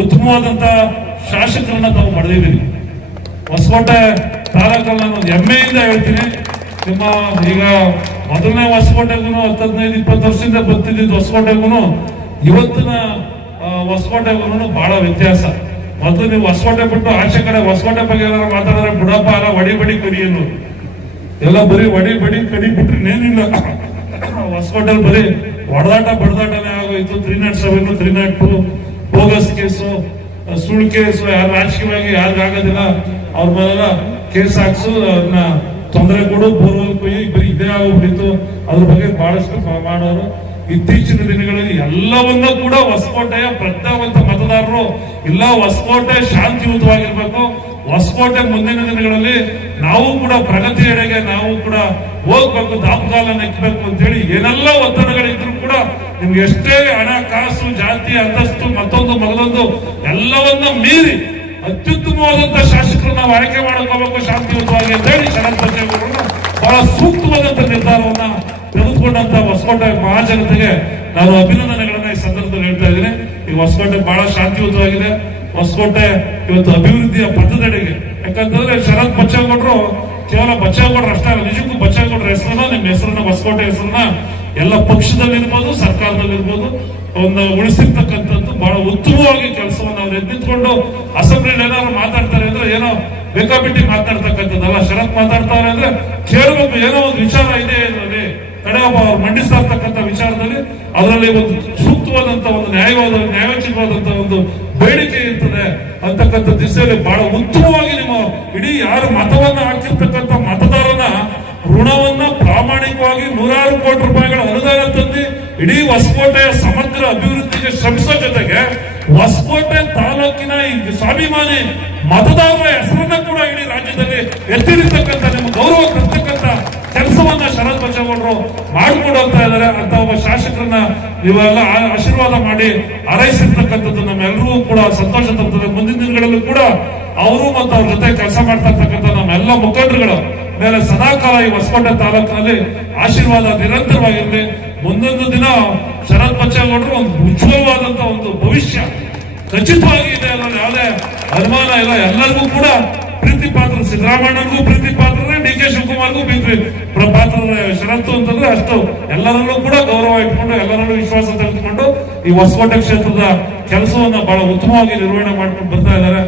ಉತ್ತಮವಾದಂತ ಶಾಸಕರನ್ನ ತಾವು ಪಡೆದಿದ್ದೀವಿ ಹೊಸಕೋಟೆ ತಾಲೂಕಲ್ಲಿ ನಾನು ಹೆಮ್ಮೆಯಿಂದ ಹೇಳ್ತೀನಿ. ನಿಮ್ಮ ಈಗ ಮೊದಲನೇ ಹೊಸಕೋಟೆಗೂ ಹತ್ತು ಹದಿನೈದು ಇಪ್ಪತ್ತು ವರ್ಷದಿಂದ ಬರ್ತಿದ್ದಿದ್ದು ಹೊಸಕೋಟೆಗೂ ಇವತ್ತಿನ ಹೊಸಕೋಟೆಗೂ ಬಹಳ ವ್ಯತ್ಯಾಸ. ಮೊದಲು ನೀವು ಹೊಸಕೋಟೆ ಬಿಟ್ಟು ಆಚೆ ಕಡೆ ಹೊಸಕೋಟೆ ಬಗ್ಗೆ ಏನಾರು ಮಾತಾಡಿದ್ರೆ, ಬುಡಪ್ಪ ಅಲ್ಲ ಒಡಿ ಬಡಿ ಕಡಿ ಅನ್ನೋದು. ಎಲ್ಲ ಬರೀ ಒಡಿ ಬಡಿ ಕಡಿ ಬಿಟ್ರೆ ಏನಿಲ್ಲ ಹೊಸಕೋಟೆಲ್ ಬರೀ ಹೊಡೆದಾಟ ಬಡದಾಟನೇ ಆಗೋಯ್ತು. Three nought seven, three nought two bogus case ಸುಳ್ಳು ಕೇಸು ಯಾರು ರಾಜಕೀಯವಾಗಿ ಯಾರಿಗಾಗೋದಿಲ್ಲ ಅವ್ರ ಮೇಲೆಲ್ಲ ಕೇಸ್ ಹಾಕ್ಸು ಅದನ್ನ ತೊಂದರೆ ಕೊಡು, ಬೋರ್ವೆಲ್ ಕೊಯ್ಯಿ ಇಬ್ಬರು ಇದೇ ಆಗೋಗ್ಬಿಡ್ತು ಅದ್ರ ಬಗ್ಗೆ ಬಹಳಷ್ಟು ಮಾಡೋರು. ಇತ್ತೀಚಿನ ದಿನಗಳಲ್ಲಿ ಎಲ್ಲವನ್ನ ಕೂಡ ಹೊಸಕೋಟೆಯ ಪ್ರಜ್ಞಾವಂತ ಮತದಾರರು ಇಲ್ಲ, ಹೊಸಕೋಟೆ ಶಾಂತಿಯುತವಾಗಿರ್ಬೇಕು. ಹೊಸಕೋಟೆ ಮುಂದಿನ ದಿನಗಳಲ್ಲಿ ನಾವು ಕೂಡ ಪ್ರಗತಿ ಎಡೆಗೆ ನಾವು ಕೂಡ ಹೋಗ್ಬೇಕು ದಾಪುಗಾಲ ನೆಕ್ಕಬೇಕು ಅಂತೇಳಿ ಏನೆಲ್ಲ ಒತ್ತಡಗಳಿದ್ರು ಕೂಡ ನಿಮ್ಗೆ ಎಷ್ಟೇ ಹಣ, ಕಾಸು, ಜಾತಿ, ಅಂತಸ್ತು, ಮತ್ತೊಂದು ಮಗದೊಂದು ಎಲ್ಲವನ್ನ ಮೀರಿ ಅತ್ಯುತ್ತಮವಾದಂತ ಶಾಸಕರು ನಾವು ಆಯ್ಕೆ ಮಾಡ್ಕೋಬೇಕು ಶಾಂತಿಯುತವಾಗಿ ಅಂತೇಳಿ ಶರತ್ ಬಚ್ಚೇಗೌಡರು ಬಹಳ ಸೂಕ್ತವಾದಂತ ನಿರ್ಧಾರವನ್ನ ತೆಗೆದುಕೊಂಡಂತ ಹೊಸಕೋಟೆ ಮಹಾಜನತೆಗೆ ನಾನು ಅಭಿನಂದನೆಗಳನ್ನ ಈ ಸಂದರ್ಭದಲ್ಲಿ ಹೇಳ್ತಾ ಇದ್ದೀನಿ. ಈ ಹೊಸಕೋಟೆ ಬಹಳ ಶಾಂತಿಯುತವಾಗಿದೆ. ಹೊಸಕೋಟೆ ಇವತ್ತು ಅಭಿವೃದ್ಧಿಯ ಪಥದಡೆಗೆ. ಯಾಕಂತಂದ್ರೆ ಶರತ್ ಬಚ್ಚೇಗೌಡರು ಕೇವಲ ಬಚ್ಚೇಗೌಡರು ಅಷ್ಟೇ ನಿಜಕ್ಕೂ ಬಚ್ಚೇಗೌಡರ ಹೆಸರನ್ನ, ನಿಮ್ಮ ಹೆಸರನ್ನ, ಹೊಸಕೋಟೆ ಹೆಸರನ್ನ ಎಲ್ಲ ಪಕ್ಷದಲ್ಲಿರ್ಬೋದು, ಸರ್ಕಾರದಲ್ಲಿರ್ಬೋದು, ಒಂದು ಉಳಿಸಿರ್ತಕ್ಕಂಥದ್ದು ಬಹಳ ಉತ್ತಮವಾಗಿ ಕೆಲಸವನ್ನು ಅವ್ರು ಎದ್ದಿತ್ಕೊಂಡು ಅಸೆಂಬ್ಲಿಯಲ್ಲಿ ಏನಾದ್ರು ಮಾತಾಡ್ತಾರೆ ಅಂದ್ರೆ ಏನೋ ಬೇಕಾಬಿಟ್ಟಿ ಮಾತಾಡ್ತಕ್ಕಂಥದ್ದಲ್ಲ. ಶರತ್ ಮಾತಾಡ್ತಾರೆ ಅಂದ್ರೆ ಕೇಳಬೇಕು, ಏನೋ ಒಂದು ವಿಚಾರ ಇದೆ ಇದರಲ್ಲಿ ಕಡೆ ಒಬ್ಬ ಅವ್ರು ಮಂಡಿಸ್ತಾ ಇರ್ತಕ್ಕಂಥ ವಿಚಾರದಲ್ಲಿ ಅದರಲ್ಲಿ ಒಂದು ಸೂಕ್ತವಾದಂತಹ ಒಂದು ನ್ಯಾಯವಾದ ನ್ಯಾಯೋಚಿತವಾದಂತಹ ಒಂದು ಬೇಡಿಕೆ ಇರ್ತದೆ ಅಂತಕ್ಕಂಥ ದಿಸೆಯಲ್ಲಿ ಬಹಳ ಉತ್ತಮವಾಗಿ ನಿಮ್ಮ ಇಡೀ ಯಾರು ಮತವನ್ನ ಹಾಕಿರ್ತಕ್ಕಂಥ ಮತದಾರನ ಋಣವನ್ನ ಪ್ರಾಮಾಣಿಕವಾಗಿ ನೂರಾರು ಕೋಟಿ ರೂಪಾಯಿಗಳ ಅನುದಾನ ತಂದು ಇಡೀ ಹೊಸಕೋಟೆಯ ಸಮಗ್ರ ಅಭಿವೃದ್ಧಿಗೆ ಶ್ರಮಿಸೋ ಜೊತೆಗೆ ಹೊಸಕೋಟೆ ತಾಲೂಕಿನ ಈ ಸ್ವಾಭಿಮಾನಿ ಮತದಾರರ ಹೆಸರನ್ನ ಕೂಡ ಇಡೀ ರಾಜ್ಯದಲ್ಲಿ ಎತ್ತಿರಿರ್ತಕ್ಕಂಥ ನೀವೆಲ್ಲ ಆಶೀರ್ವಾದ ಮಾಡಿ ಹಾರೈಸಿರ್ತಕ್ಕಂಥದ್ದು ನಮ್ಮೆಲ್ಲರಿಗೂ ಕೂಡ ಸಂತೋಷ ತರ್ತದೆ. ಮುಂದಿನ ದಿನಗಳಲ್ಲೂ ಕೂಡ ಅವರು ಮತ್ತು ಅವ್ರ ಜೊತೆ ಕೆಲಸ ಮಾಡ್ತಾ ಇರ್ತಕ್ಕಂಥ ನಮ್ಮೆಲ್ಲ ಮುಖಂಡರುಗಳು. ಮೇಲೆ ಸದಾಕಾಲ ಈ ಹೊಸಕೋಟೆ ತಾಲೂಕಿನಲ್ಲಿ ಆಶೀರ್ವಾದ ನಿರಂತರವಾಗಿರಲಿ. ಮುಂದೊಂದು ದಿನ ಶರತ್ ಬಚ್ಚೇಗೌಡರು ಒಂದು ಉಜ್ವಲವಾದಂತ ಒಂದು ಭವಿಷ್ಯ ಖಚಿತವಾಗಿ ಇದೆ ಅನ್ನೋದು ಯಾವುದೇ ಅನುಮಾನ ಇಲ್ಲ. ಎಲ್ಲರಿಗೂ ಕೂಡ ಪ್ರೀತಿ ಪಾತ್ರ ಸಿದ್ದರಾಮಣ್ಣನಿಗೂ ಪ್ರೀತಿ ಪಾತ್ರ ಡಿ ಕೆ ಶಿವಕುಮಾರ್ಗೂ ಪ್ರೀತಿ ಪ್ರ- ಪಾತ್ರರೇ ಷರತ್ತು ಅಂತಂದ್ರೆ ಅಷ್ಟು. ಎಲ್ಲರಲ್ಲೂ ಕೂಡ ಗೌರವ ಇಟ್ಕೊಂಡು, ಎಲ್ಲರಲ್ಲೂ ವಿಶ್ವಾಸ ತೆಗೆದುಕೊಂಡು ಈ ಹೊಸಕೋಟೆ ಕ್ಷೇತ್ರದ ಕೆಲಸವನ್ನ ಬಹಳ ಉತ್ತಮವಾಗಿ ನಿರ್ವಹಣೆ ಮಾಡ್ಕೊಂಡು ಬರ್ತಾ ಇದ್ದಾರೆ.